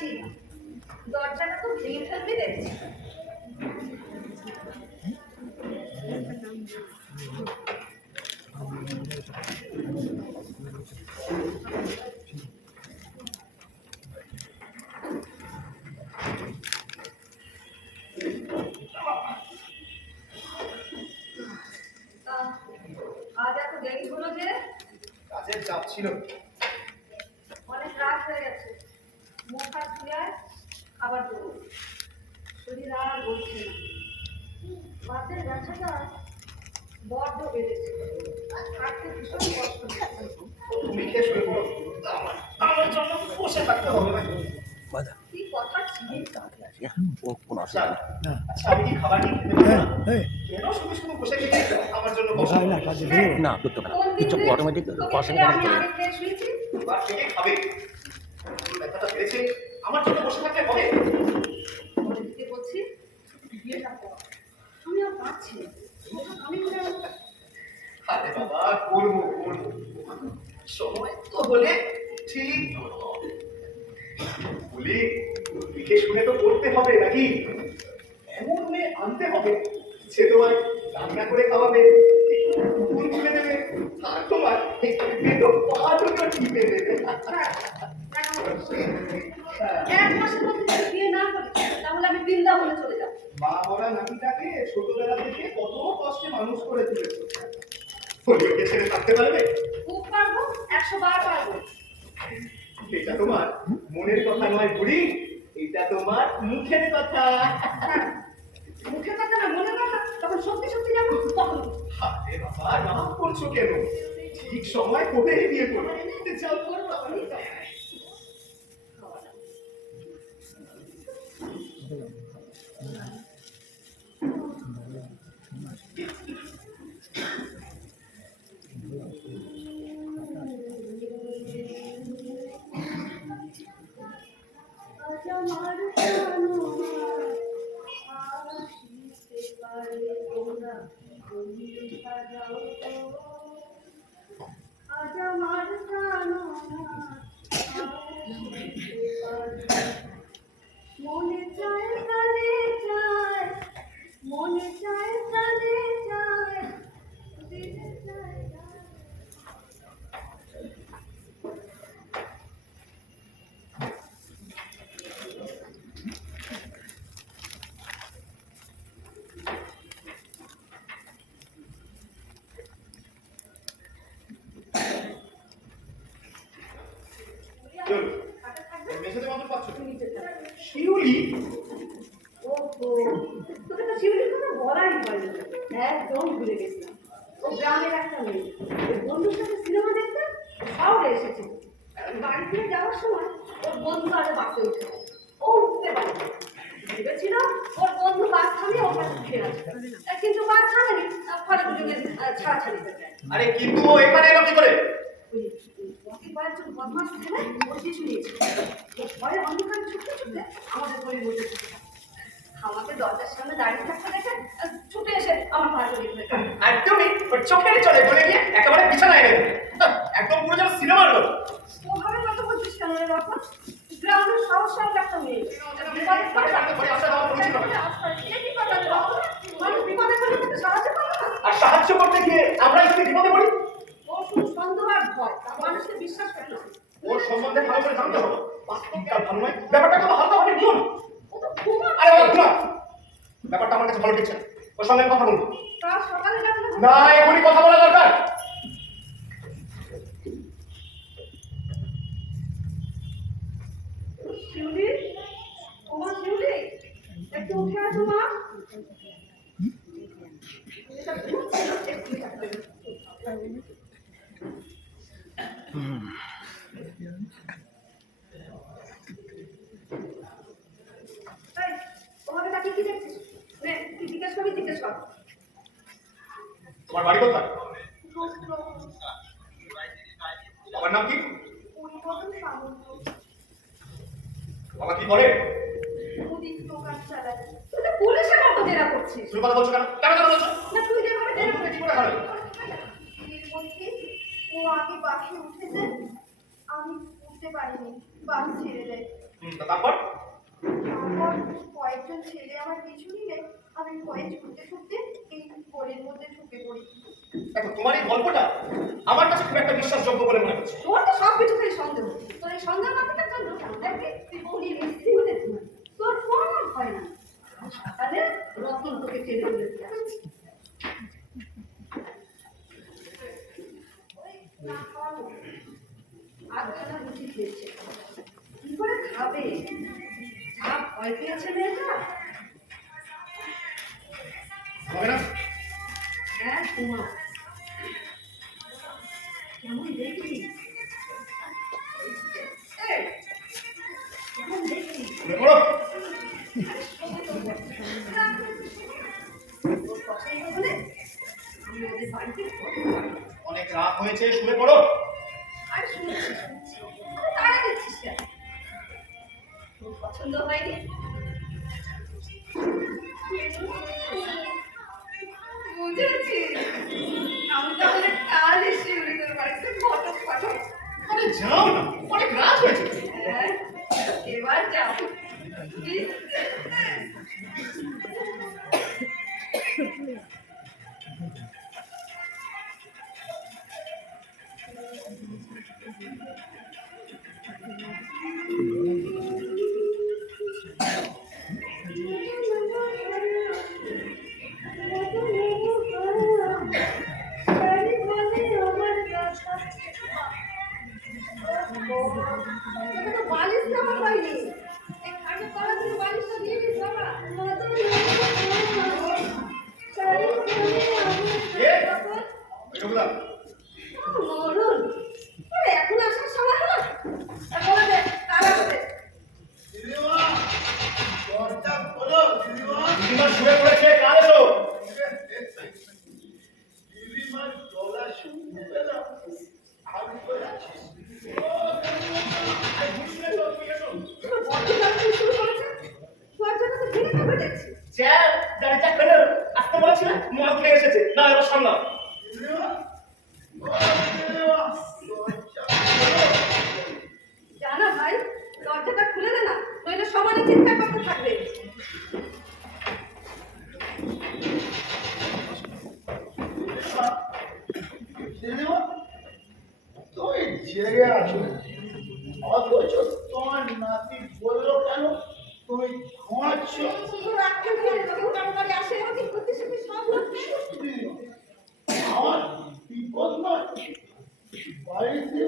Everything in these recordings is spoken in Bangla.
ছিঁড়ে যাচ্ছি দরজাটা তো ভেঙে ফেলবি দেখছি তা, আজ এত দেরি হলো যে কাজের চাপ ছিল অনেক রাত হয়ে গেছে মুখ হাত ধুয়ে খাবার দেবো শরীর আর বলছে না বাতের ব্যথাটা বড্ড বেড়েছে আর থাকতে ভীষণ কষ্ট হচ্ছে। তুমি খেয়ে শুয়ে পড়ো আমার আমার জন্য বসে থাকতে হবে না বাধা কি কথা ছিল তাড়াতাড়ি আসি হ্যাঁ ও কোনো আচ্ছা অসুবিধা নেই আচ্ছা আমি কি খাবার নিয়ে খেতে পারব হ্যাঁ, না? এই, কেন শুধু শুধু বসে খেতে আমার জন্য বসে বসাই না কাজে দিও। না করতে পারে কোন কিছু দিন অটোমেটিক তোকে পড়াশোনা ছেড়ে করে আমি চলে আগে খেয়ে শুয়েছি করব করব। সময় তো হলে ঠিক। বলি লিখে শুনে তো করতে হবে নাকি? এমন মেয়ে আনতে হবে। সে তোমার রান্না করে খাওয়াবে। ফুল তুলে দেবে আর তোমার পা দুটো টিপে দেবে। মা মরা নাতিটাকে ছোটবেলা থেকে কত কষ্টে মানুষ করে তুলেছে। পরিবারকে ছেড়ে থাকতে পারবে? খুব পারব একশো বার পারব। এটা তোমার মনের কথা নয় বুড়ি এটা তোমার মুখের কথা। মুখের কথা না মনের কথা? তখন সত্যি সত্যি যাব তখন আরে বাবা রাগ করছ কেন? ঠিক সময় কোথায় বিয়ে করো চল করব আমি আজ আমার প্রাণ শিউলি? ওহো তোকে তো শিউলির কথা বলাই হয়নি। একদম ভুলে গেছিলাম ও গ্রামের একটা মেয়ে। বন্ধুর সাথে সিনেমা দেখতে শহরে এসেছে। বাড়ি ফিরে যাওয়ার সময় ওর বন্ধু আরও বাসে উঠে ও উঠতে পারে ভেবেছিল ওর বন্ধু বাস থামিয়ে ওর কাছে ফিরে আসবে। কিন্তু বাস থামেনি ফলে দুজনে ছাড়াছাড়ি হয়ে আরে কিন্তু ও এখানে এলো কি করে? ওই বদমাস ছেলে ওর পিছু নিয়েছে ও ভয়ে অন্ধকারে ছুটতে ছুটতে আমাদের গলির মধ্যে ঢুকে যায়। আমাকে দরজার সামনে দাঁড়িয়ে থাকতে দেখে আহ, ছুটে এসে আমার পা জড়িয়ে ধরে কাঁদে। একদমই ওর চোখের চলে বলে গিয়ে একেবারে বিছানায় নেবে একদম পুরো যেন সিনেমার লোক ওভাবে কথা বলছিস কেন রে বাবা গ্রামের সাহস সাহস একটা মেয়ে। আর সাহায্য করতে গিয়ে আমরা যদি বিপদে পড়ি? ওর সম্বন্ধে ভালো করে জানতে হবে। বাস্তব ভালো নয়। ব্যাপারটা কত হালকা ভাবে নিও না ও তো ঘুমা আরে বাবা ব্যাপারটা আমার কাছে ভালো ঠেকছে ওর সঙ্গে কথা বলব কাল সকালে যখন না এখনই কথা বলা দরকার শিউলি ওমা শিউলি একটু উঠে আসো মা এটা ঘুরছে, একটু থাকবে। এই, তোমাকে তাকিয়ে কি দেখছিস? নে, তুই জিজ্ঞেস করবি, জিজ্ঞেস কর। তোমার বাড়ি কোথায় আমার নাম কি বাবা কি করে তুই তো পুলিশের মতো জেরা করছিস। তুমি কথা বলছো কেন কেন কেন বলছো না, তুই যেভাবে জেরা করছিস। করে হারালে? ও আগে বাসে উঠেছে আমি উঠতে পারিনি বাস ছেড়ে দেয় তারপর কয়েকজন ছেলে আমার পিছু নিলে আমি ভয়ে ছুটতে ছুটতে এই গলির মধ্যে ঢুকে পড়ি। দেখো তোমার এই গল্পটা আমার কাছে খুব একটা বিশ্বাসযোগ্য বলে মনে হচ্ছে। তোর তো সব কিছুতেই সন্দেহ। তোর এই সন্দেহ মাথাটা জন্য দেখবি তুই বলি মিস্ত্রি হতে তোর কোনো ভয় না। সকালে রতন তোকে টেনে তুলে দিয়ে না খাওয়ানো। আধখানা রুটি খেয়েছে। কি করে খাবে? ভয় পেয়েছে মেয়েটা হ্যাঁ তোমার কেমন এই, কেমন শুনে বাড়িতে অনেক রাত হয়েছে শুনে পড়ো। আর শুনছি তোর পছন্দ হয়নি তুমি জেগে আছো অথচ তোমার নাতি বলল কেন তুমি ঘুমাচ্ছ শুধু রাখতে ঘরে যখন কারও বাড়ি আসে ওকে করতে শিখে সব করতে আমার বিপদ নয় বাড়িতে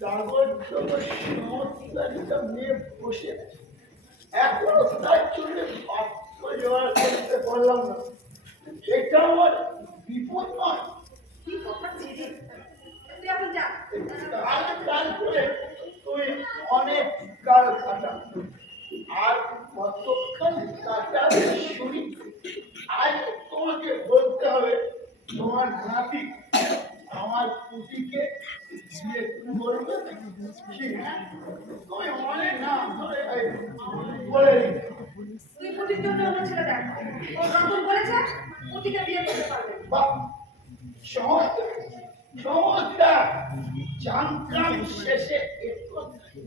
ডাগর ডাগর সমস্যা একটা মেয়ে বসে আছে এখনও তার জন্য পাত্র জোগাড় করতে পারলাম না এটা আমার বিপদ নয় কি কথা ছিলি তুই এখন যা কাল কাল করে তুই অনেক কাল কাটা আর কতক্ষণ কাটাবে শুনি আজ তোমাকে বলতে হবে তোমার নাতি আমার পুটিকে বিয়ে করবে? হ্যাঁ? তুমি অনেক না ধরে বলে তুই পুটির জন্য অন্য ছেলে দেখ। ও রতন বলেছে পুটিকে বিয়ে করতে পারবে। বাহ চমৎকার চমৎকার জানতাম শেষে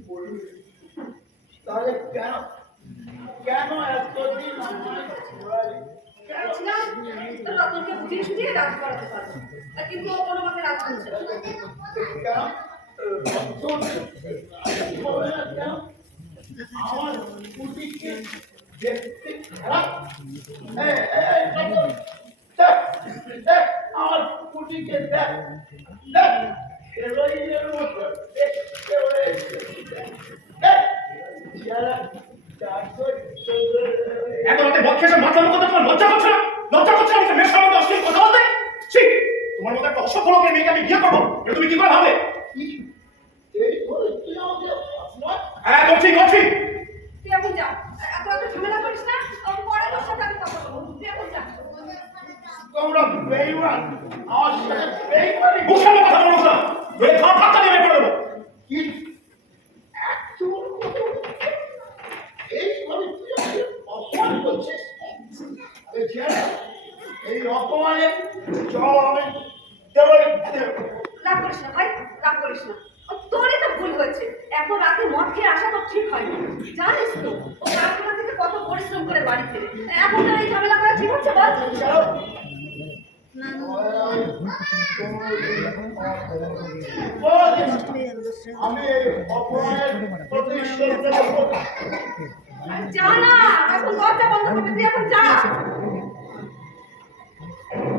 বলবে। তাহলে কেন? কেন এতদিন? কেন কিন্তু ও কোনো মতে আমার পুটিকে দেখতে আমার পুটিকে দেখ দেখ মতো লজ্জা করছে না? লজ্জা করছে না? মেয়ের সামনে অশ্লীল কথা বলতে? ঠিক তোমার মতো একটা অসভ্য লোকের মেয়েকে আমি বিয়ে করব? এটা তুমি কি করে ভাবে কি এই বলে তুই আমাকে অপমান হ্যাঁ করছি করছি তুই এখন যা এত এত ঝামেলা করিস না আমি পরে তোর সাথে আমি কথা বলব তুই এখন যা তোমরা বেইমান আমার সাথে বেইমানি মুখ সামনে কথা বলব না নইলে ঘর ফাঁকা দিয়ে বের করে দেবো কি এত বড় কথা বলছিস? এইভাবে তুই আমাকে অপমান করছিস আরে ছেড়ে, এই অপমানে চল আমি দেবো রাগ করিস না ভাই রাগ করিস না। তোরই তো ভুল হয়েছে। এত রাতে মদ খেয়ে আসা তো ঠিক হয়নি। জানিস তো ও কারখানা থেকে কত পরিশ্রম করে বাড়িতে এখন তো এই ঝামেলা করা ঠিক হচ্ছে বল? আমি এই অপমানের প্রতিশোধ নেব। যা না এখন দরজা বন্ধ করবে তুই এখন যা।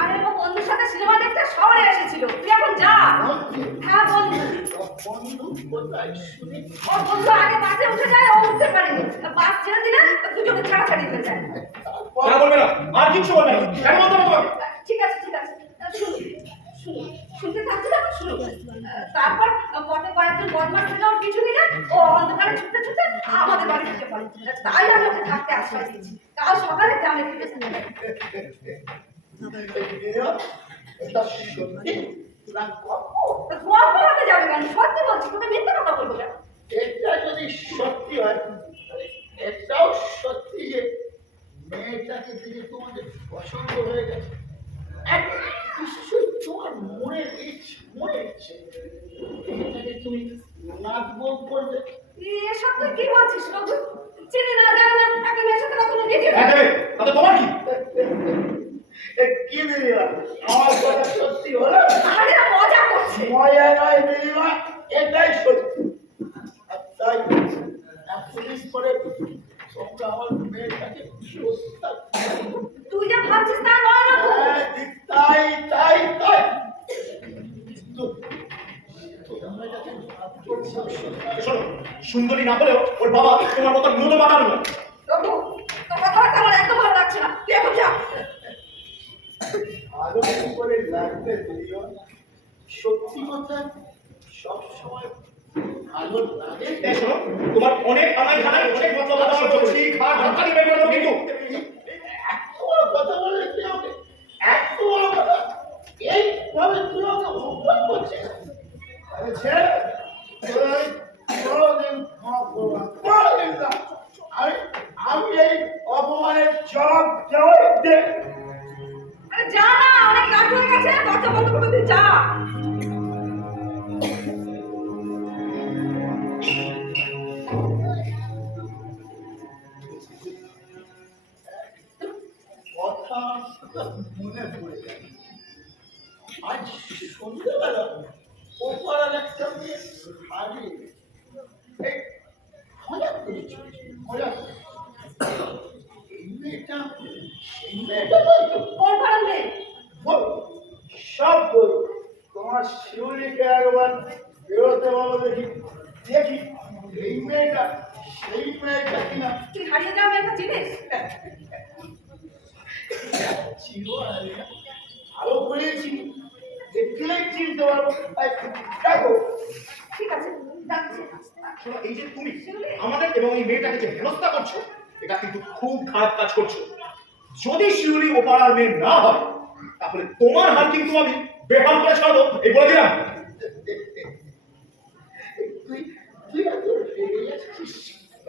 আরে বন্ধুর সাথে সিনেমা দেখতে শহরে এসেছিল। তুই এখন যা। হ্যাঁ বন্ধু। বন্ধু ওর বন্ধু আগে বাসে উঠে যায় ও উঠতে পারেনি। বাস ছেড়ে দিলে দুজনে ছাড়াছাড়ি হয়ে যায়। বলবে না? আর কিছু বলবে না। ঠিক আছে ঠিক আছে। শুনুন শুনুন। শুনতে থাকছি না তারপর পথে কয়েকজন বদমাস থেকে ওর পিছু নিলে ও অন্ধকারে ছুটতে ছুটতে আমাদের বাড়ি থেকে পড়ে তাই আমি ওকে থাকতে আশ্রয় দিয়েছি কাল সকালে গ্রামে ফিরেছি না গল্প হতে যাবে কেন? সত্যি বলছি তোকে মিথ্যে কথা বলব কেন? এটা যদি সত্যি হয় তাহলে এটাও সত্যি যে মেয়েটাকে দেখে তোমাদের পছন্দ হয়ে গেছে। তোমার মনের ইচ্ছে মনে ইচ্ছে তুমি নাচবো করবে এসব তুই কি বলছিস রঘু চিনি না জানি না একটা মেয়ের আমার কথা সত্যি। হলো আরে মজা করছে মজা নয় দিদিমা এটাই সত্যি তাই পুলিশ করে তোমরা আমার মেয়েটাকে হত্যা করো। তুই যা ভাবছিস তা নয় রঘু হ্যাঁ, তাই তাই তাই কিন্তু তোমরা যাতে ভাবছ সত্যি শোনো সুন্দরী না হলেও ওর বাবা তোমার মতো বানানো নয় সেই মেয়েটা কিনা তুই হারিয়ে যাওয়া মেয়েটা চিনিস ছিল আরে ভালো চিনতে পারব দেখো ঠিক আছে এই যে তুমি আমাদের এবং এই মেয়েটাকে যে হেনস্থা করছ এটা কিন্তু খুব খারাপ কাজ করছ। যদি শিউরি ও পাড়ার মেয়ে না হয় তাহলে তোমার হাল কিন্তু আমি বেহাল করে ছাড়বো এই বলে দিলাম। তুই তুই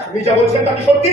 আপনি যা বলছেন তা কি সত্যি?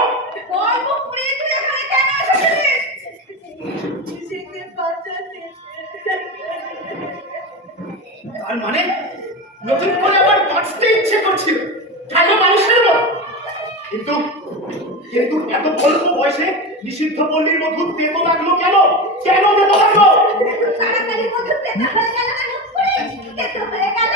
তার মানে নতুন করে আবার বাঁচতে ইচ্ছে করছিল। ঠাকুর মানুষের মতো কিন্তু কিন্তু এত অল্প বয়সে নিষিদ্ধ পল্লীর মধু তেতো লাগল কেন? কেন তেতো লাগল? তাড়াতাড়ি মধু তেতো হয়ে গেল তেতো হয়ে গেল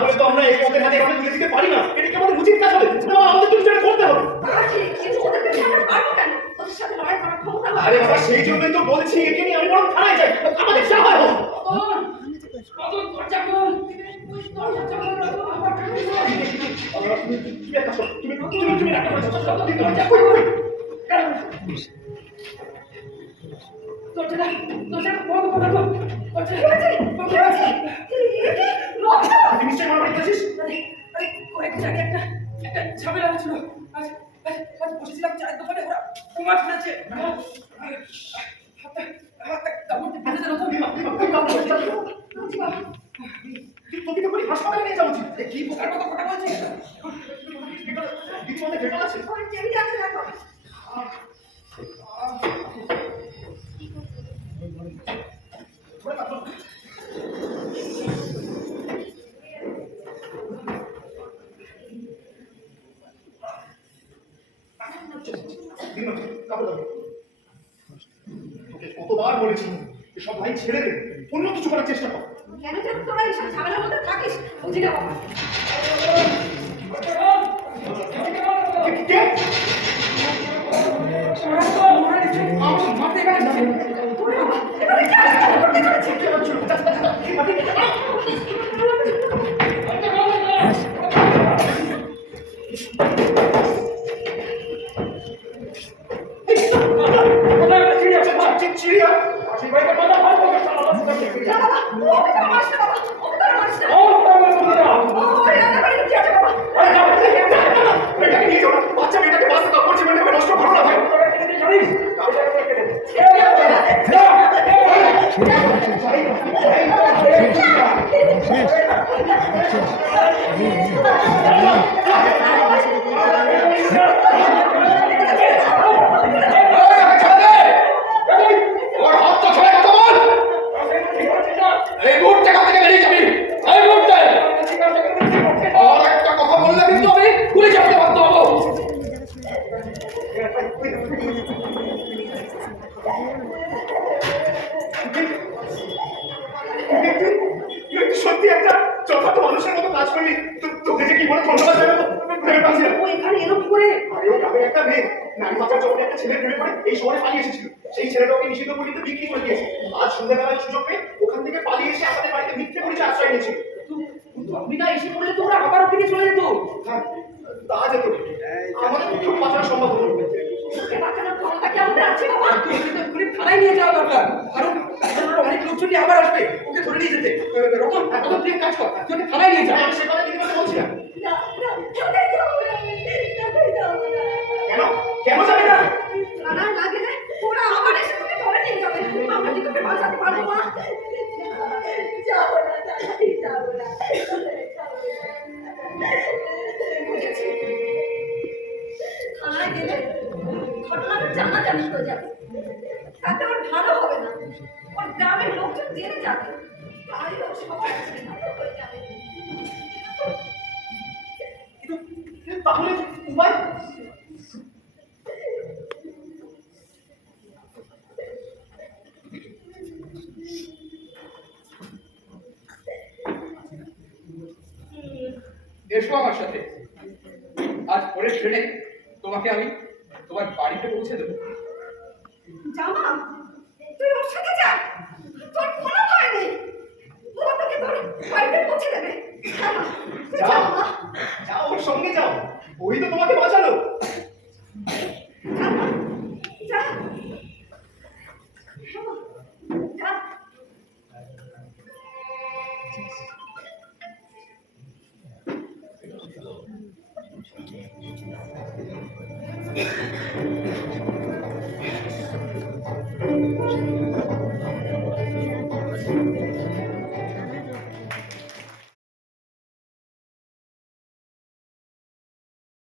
বলে তো আমরা একদের হাতে এখানে তুলে দিতে পারি না এটা কি উচিত কাজ হবে না আমাদের তো কিছু করতে হবে আরে বাবা সেই জন্যই তো বলছি একে নিয়ে আমি বরং থানায় যাই আমাদের যা হয় তুমি তুমি তুমি দরজাটা দরজাটা বন্ধ করে রাখো দরজাটা আছে আরে আরে কয়েকদিন একটা একটা ঝামেলা হয়েছিল আজ চায়ের দোকানে ওরা বোমা ফেলেছে হাতটা হাতটা কামড় দিয়ে ফেলেছে রকম তুই তোকে তো নিয়ে যাওয়া উচিত কি বোকার কথা কথা বলছিস? দিদি মধ্যে ভেটল আছে কতবার বলেছি এসব লাইন ছেড়ে দে অন্য কিছু করার চেষ্টা কর। কেন যেন তোরা এইসব ঝামেলার মধ্যে থাকিস? বুঝি না বাবা কে- কে? আমাদের বাড়িতে মিথ্যে পরিচয় আশ্রয় নিয়েছিল আমি না এসে পড়লে তো ওরা আবারও ফিরে চলে যেত। হ্যাঁ তা যেত। আমাদের পক্ষে বাঁচানো সম্ভব হলো। নিয়ে যাওয়া দরকার। কারণ অনেক লোকজন নিয়ে আবার আসবে। ওকে ধরে নিয়ে যেতে। রতন রতন তুই কাজ কর। তুই থানায় নিয়ে যা। আমি সে কথা বলছি না। পরের ট্রেনে তোমাকে আমি তোমার বাড়িতে পৌঁছে দেবো। জামা তুই ওর সাথে যা। তোর কোনো ভয় নেই। ও তোকে তোর বাড়িতে পৌঁছে দেবে। যাও যাও ওর সঙ্গে যাও। ওই তো তোমাকে বাঁচালো।